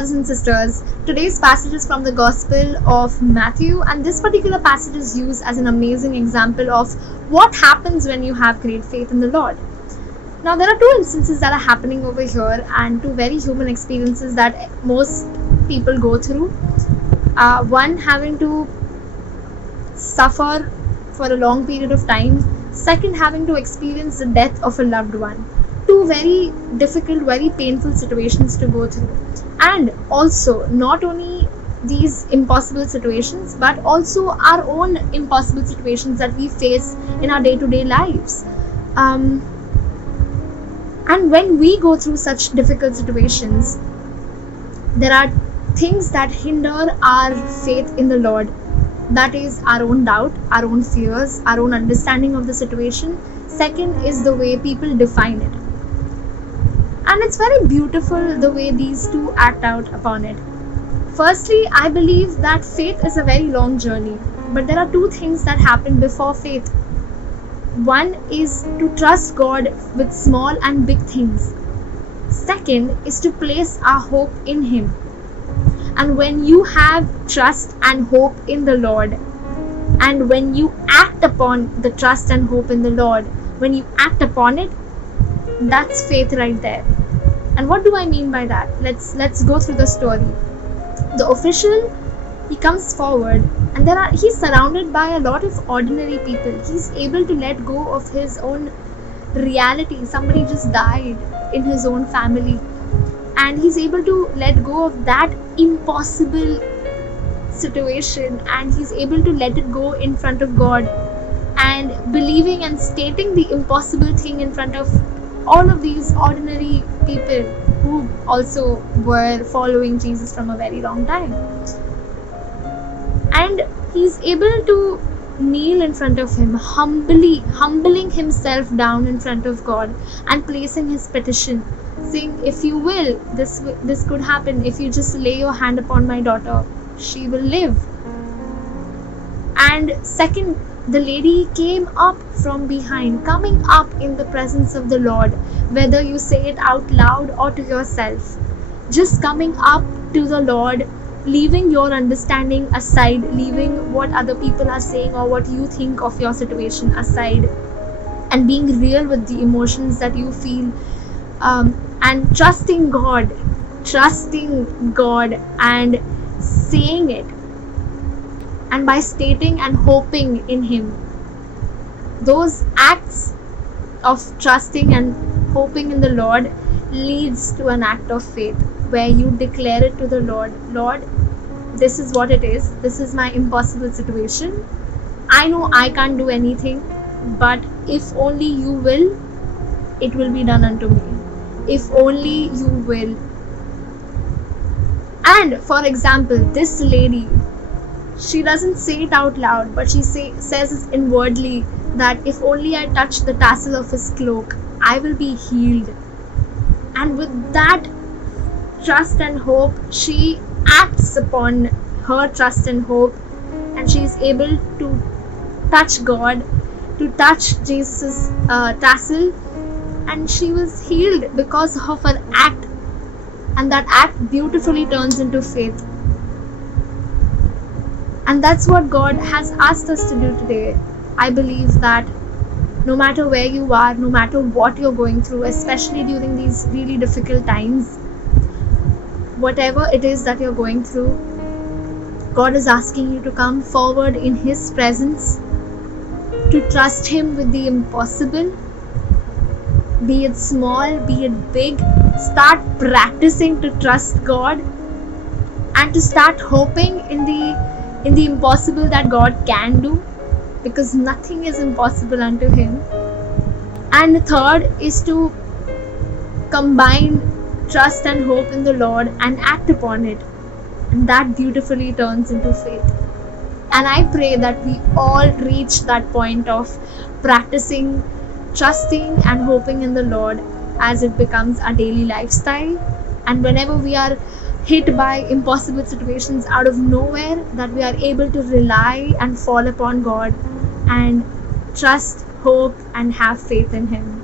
brothers and sisters. Today's passage is from the Gospel of Matthew, and this particular passage is used as an amazing example of what happens when you have great faith in the Lord. Now, there are two instances that are happening over here, and two very human experiences that most people go through. One, having to suffer for a long period of time. Second, having to experience the death of a loved one. Two very difficult, very painful situations to go through. And also, not only these impossible situations, but also our own impossible situations that we face in our day-to-day lives. And when we go through such difficult situations, there are things that hinder our faith in the Lord. That is our own doubt, our own fears, our own understanding of the situation. Second is the way people define it. And it's very beautiful the way these two act out upon it. Firstly, I believe that faith is a very long journey, but there are two things that happen before faith. One is to trust God with small and big things. Second is to place our hope in Him. And when you have trust and hope in the Lord, and when you act upon the trust and hope in the Lord, when you act upon it, that's faith right there. And what do I mean by that? Let's go through the story. The official, he comes forward, and he's surrounded by a lot of ordinary people. He's able to let go of his own reality. Somebody just died in his own family, and he's able to let go of that impossible situation, and he's able to let it go in front of God, and believing and stating the impossible thing in front of all of these ordinary people who also were following Jesus from a very long time. And he's able to kneel in front of him, humbling himself down in front of God and placing his petition, saying, if you will, this could happen. If you just lay your hand upon my daughter, she will live. And second, the lady came up from behind, coming up in the presence of the Lord, whether you say it out loud or to yourself, just coming up to the Lord, leaving your understanding aside, leaving what other people are saying or what you think of your situation aside, and being real with the emotions that you feel, and trusting God and saying it, and by stating and hoping in Him. Those acts of trusting and hoping in the Lord leads to an act of faith, where you declare it to the Lord, Lord, this is what it is. This is my impossible situation. I know I can't do anything, but if only you will, it will be done unto me. If only you will. And for example, this lady, she doesn't say it out loud, but she says it inwardly, that if only I touch the tassel of his cloak, I will be healed. And with that trust and hope, she acts upon her trust and hope, and she is able to touch God, to touch Jesus' tassel, and she was healed because of her act. And that act beautifully turns into faith. And that's what God has asked us to do today. I believe that no matter where you are, no matter what you're going through, especially during these really difficult times, whatever it is that you're going through, God is asking you to come forward in His presence, to trust Him with the impossible, be it small, be it big. Start practicing to trust God, and to start hoping in the impossible that God can do, because nothing is impossible unto Him. And the third is to combine trust and hope in the Lord and act upon it, and that beautifully turns into faith. And I pray that we all reach that point of practicing trusting and hoping in the Lord as it becomes our daily lifestyle. And whenever we are hit by impossible situations out of nowhere, that we are able to rely and fall upon God and trust, hope, and have faith in Him.